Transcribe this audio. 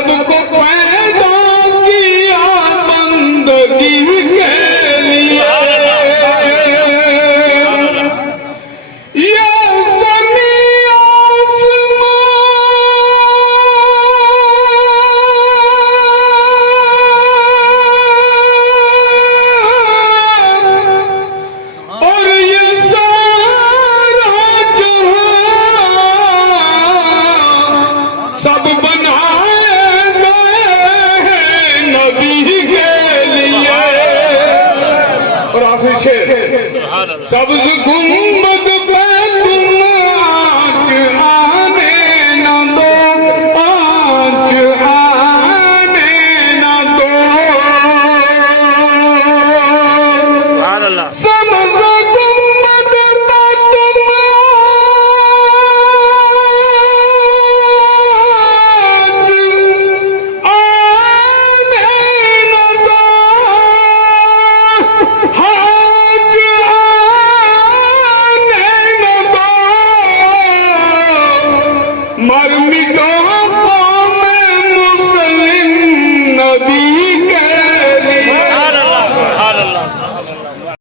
سب کو پیدا کیا بندگی کے لیے یا زمین آسمان اور یہ سارا جہاں سب بنائے گئے ہیں نبی کے لیے. اور آخری شعر سبز گنبد پہ تم آنچ آنے نہ دو آنچ آنے نہ دو سبز گنبد پہ تم آنچ آنے نہ دو حاج آنے نہ دو مر مٹو